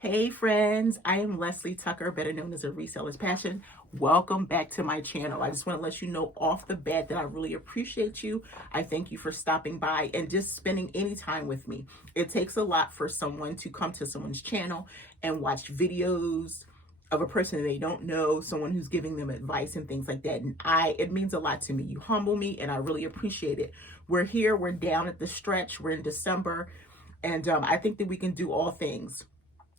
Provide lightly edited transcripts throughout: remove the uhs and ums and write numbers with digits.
Hey friends, I am Leslie Tucker, better known as A Reseller's Passion. Welcome back to my channel. I just want to let you know off the bat that I really appreciate you. I thank you for stopping by and just spending any time with me. It takes a lot for someone to come to someone's channel and watch videos of a person they don't know, someone who's giving them advice and things like that. And it means a lot to me. You humble me and I really appreciate it. We're here, we're down at the stretch, we're in December, and I think that we can do all things.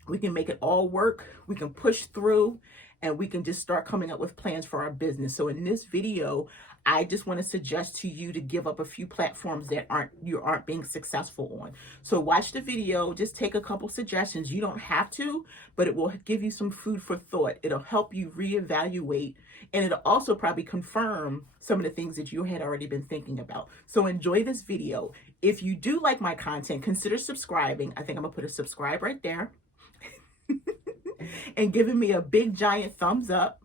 We can make it all work. We can push through and we can just start coming up with plans for our business. So in this video, I just want to suggest to you to give up a few platforms that you aren't being successful on. So watch the video, just take a couple suggestions. You don't have to, but it will give you some food for thought. It'll help you reevaluate, and it'll also probably confirm some of the things that you had already been thinking about. So enjoy this video. If you do like my content, consider subscribing. I think I'm gonna put a subscribe right there. And giving me a big giant thumbs up,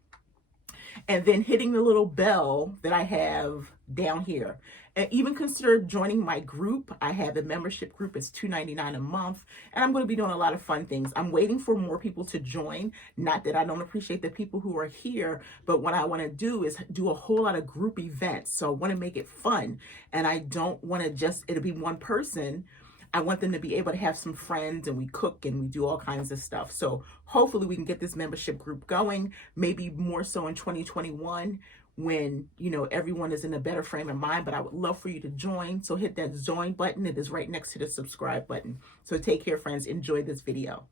and then hitting the little bell that I have down here. And even consider joining my group. I have a membership group. It's $2.99 a month, and I'm going to be doing a lot of fun things. I'm waiting for more people to join. Not that I don't appreciate the people who are here, but what I want to do is do a whole lot of group events. So I want to make it fun, and I don't want to just it'll be one person. I want them to be able to have some friends, and we cook and we do all kinds of stuff. So hopefully we can get this membership group going, maybe more so in 2021 when, everyone is in a better frame of mind, but I would love for you to join. So hit that join button. It is right next to the subscribe button. So take care, friends. Enjoy this video.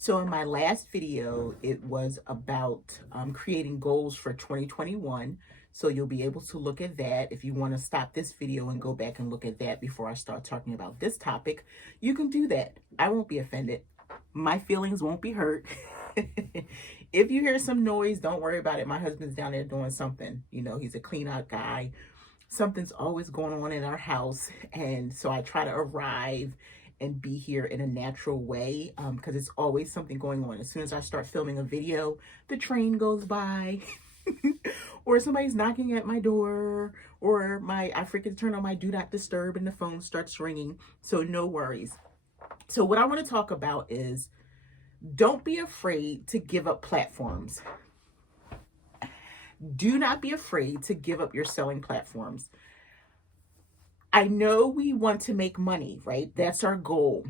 So in my last video, it was about creating goals for 2021. So you'll be able to look at that. If you want to stop this video and go back and look at that before I start talking about this topic, you can do that. I won't be offended. My feelings won't be hurt. If you hear some noise, don't worry about it. My husband's down there doing something. He's a clean out guy. Something's always going on in our house. And so I try to arrive and be here in a natural way because it's always something going on. As soon as I start filming a video, the train goes by or somebody's knocking at my door, or I forget to turn on my do not disturb and the phone starts ringing. So no worries. So what I want to talk about is, don't be afraid to give up platforms. Do not be afraid to give up your selling platforms. I know we want to make money, right? That's our goal.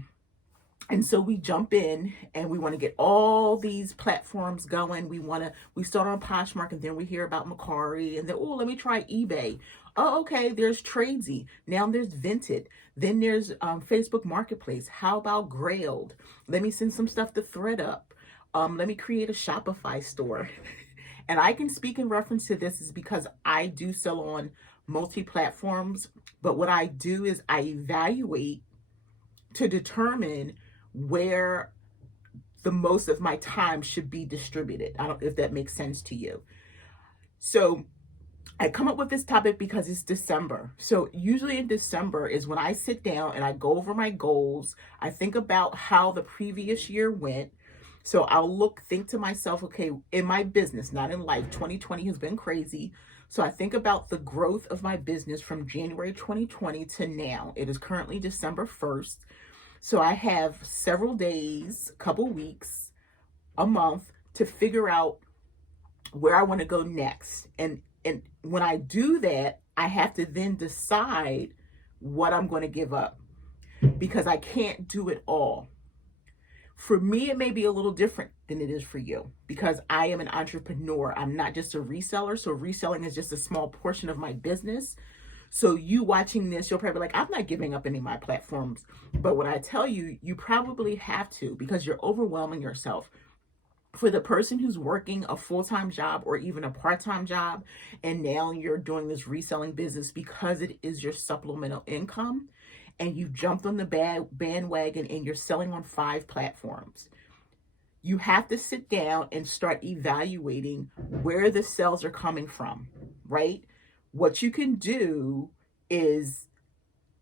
And so we jump in and we want to get all these platforms going. We start on Poshmark, and then we hear about Mercari, and then, let me try eBay. Oh, okay, there's Tradesy. Now there's Vinted. Then there's Facebook Marketplace. How about Grailed? Let me send some stuff to ThreadUp. Let me create a Shopify store. And I can speak in reference to this is because I do sell on multi-platforms, but what I do is I evaluate to determine where the most of my time should be distributed. I don't know if that makes sense to you. So I come up with this topic because it's December. So usually in December is when I sit down and I go over my goals. I think about how the previous year went. So I'll think to myself, okay, in my business, not in life, 2020 has been crazy. So I think about the growth of my business from January 2020 to now. It is currently December 1st. So I have several days, a couple weeks, a month to figure out where I want to go next. And when I do that, I have to then decide what I'm going to give up, because I can't do it all. For me, it may be a little different than it is for you, because I am an entrepreneur. I'm not just a reseller. So reselling is just a small portion of my business. So you watching this, you'll probably be like, I'm not giving up any of my platforms. But when I tell you, you probably have to, because you're overwhelming yourself. For the person who's working a full-time job or even a part-time job, and now you're doing this reselling business because it is your supplemental income, and you jumped on the bandwagon and you're selling on 5 platforms, you have to sit down and start evaluating where the sales are coming from, right? What you can do is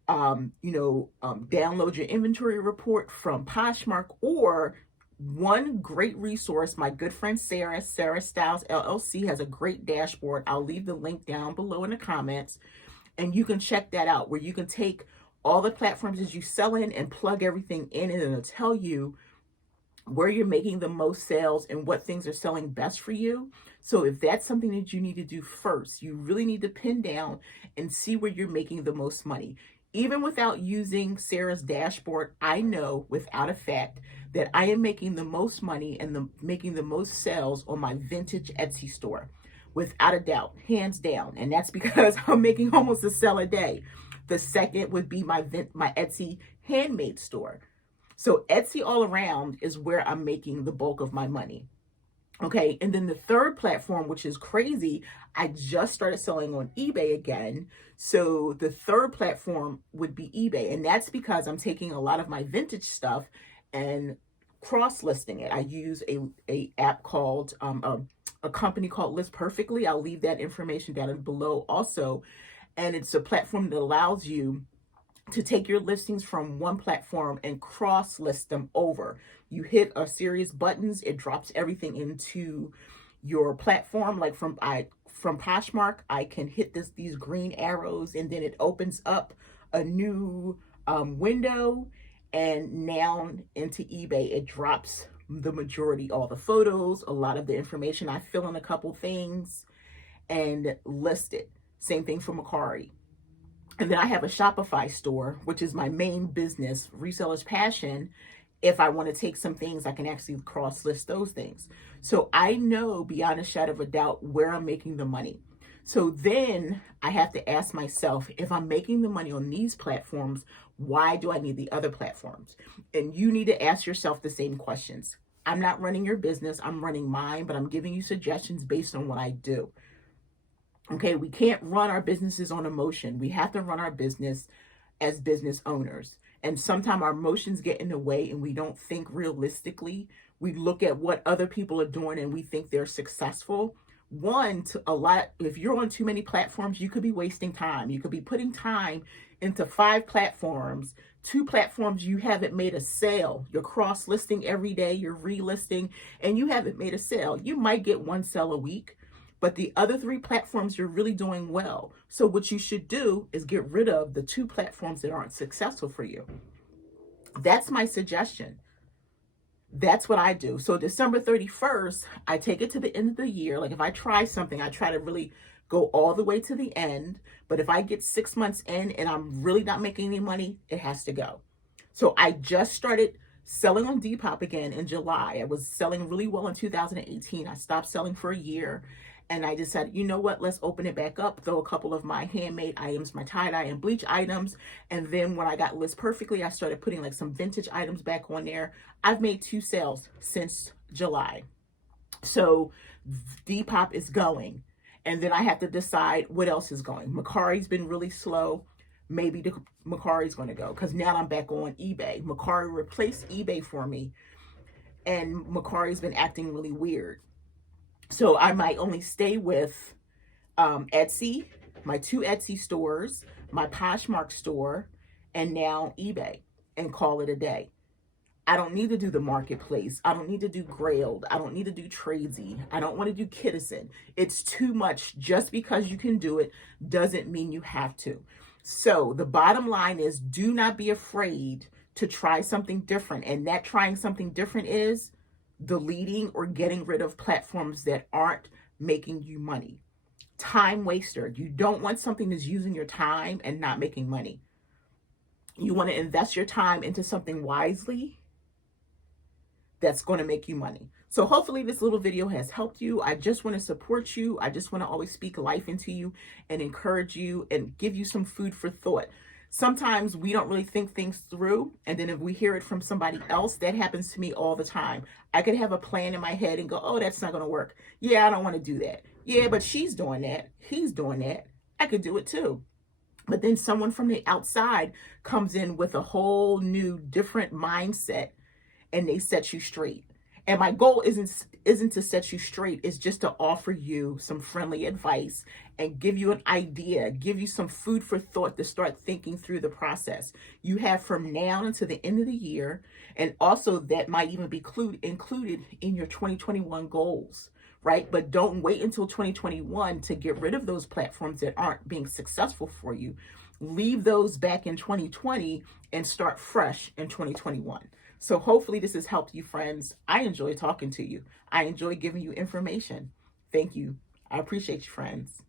download your inventory report from Poshmark, or one great resource, my good friend Sarah Styles LLC has a great dashboard. I'll leave the link down below in the comments, and you can check that out, where you can take all the platforms that you sell in and plug everything in, and it'll tell you where you're making the most sales and what things are selling best for you. So if that's something that you need to do first, you really need to pin down and see where you're making the most money. Even without using Sarah's dashboard, I know without a fact that I am making the most money and making the most sales on my vintage Etsy store. Without a doubt, hands down. And that's because I'm making almost a sale a day. The second would be my Etsy handmade store. So Etsy all around is where I'm making the bulk of my money. Okay, and then the third platform, which is crazy, I just started selling on eBay again. So the third platform would be eBay, and that's because I'm taking a lot of my vintage stuff and cross-listing it. I use a app called a company called List Perfectly. I'll leave that information down below also, and it's a platform that allows you to take your listings from one platform and cross list them over. You hit a series of buttons, it drops everything into your platform. Like from Poshmark, I can hit these green arrows, and then it opens up a new window. And now into eBay, it drops the majority, all the photos, a lot of the information. I fill in a couple things and list it. Same thing for Mercari. And then I have a Shopify store, which is my main business, Reseller's Passion. If I want to take some things, I can actually cross-list those things. So I know beyond a shadow of a doubt where I'm making the money. So then I have to ask myself, if I'm making the money on these platforms, why do I need the other platforms? And you need to ask yourself the same questions. I'm not running your business, I'm running mine, but I'm giving you suggestions based on what I do. Okay, we can't run our businesses on emotion. We have to run our business as business owners. And sometimes our emotions get in the way and we don't think realistically. We look at what other people are doing and we think they're successful. If you're on too many platforms, you could be wasting time. You could be putting time into 5 platforms, 2 platforms you haven't made a sale. You're cross-listing every day, you're relisting, and you haven't made a sale. You might get 1 sale a week, but the other 3 platforms, you're really doing well. So what you should do is get rid of the 2 platforms that aren't successful for you. That's my suggestion. That's what I do. So December 31st, I take it to the end of the year. Like if I try something, I try to really go all the way to the end. But if I get 6 months in and I'm really not making any money, it has to go. So I just started selling on Depop again in July. I was selling really well in 2018. I stopped selling for a year. And I decided, you know what, let's open it back up, throw a couple of my handmade items, my tie-dye and bleach items. And then when I got List Perfectly, I started putting like some vintage items back on there. I've made 2 sales since July. So Depop is going. And then I have to decide what else is going. Mercari's been really slow. Maybe Mercari's going to go because now I'm back on eBay. Mercari replaced eBay for me. And Mercari's been acting really weird. So I might only stay with Etsy, my 2 Etsy stores, my Poshmark store, and now eBay, and call it a day. I don't need to do the marketplace. I don't need to do Grailed. I don't need to do Tradesy. I don't want to do Kidizen. It's too much. Just because you can do it doesn't mean you have to. So the bottom line is, do not be afraid to try something different. And that trying something different is deleting or getting rid of platforms that aren't making you money. Time waster. You don't want something that's using your time and not making money. You want to invest your time into something wisely that's going to make you money. So hopefully this little video has helped you. I just want to support you. I just want to always speak life into you and encourage you and give you some food for thought. Sometimes we don't really think things through, and then if we hear it from somebody else, that happens to me all the time. I could have a plan in my head and go, oh, that's not going to work. Yeah, I don't want to do that. Yeah, but she's doing that. He's doing that. I could do it too. But then someone from the outside comes in with a whole new different mindset and they set you straight. And my goal isn't to set you straight, it's just to offer you some friendly advice and give you an idea, give you some food for thought to start thinking through the process. You have from now until the end of the year, and also that might even be included in your 2021 goals, right? But don't wait until 2021 to get rid of those platforms that aren't being successful for you. Leave those back in 2020 and start fresh in 2021. So hopefully this has helped you, friends. I enjoy talking to you. I enjoy giving you information. Thank you. I appreciate you, friends.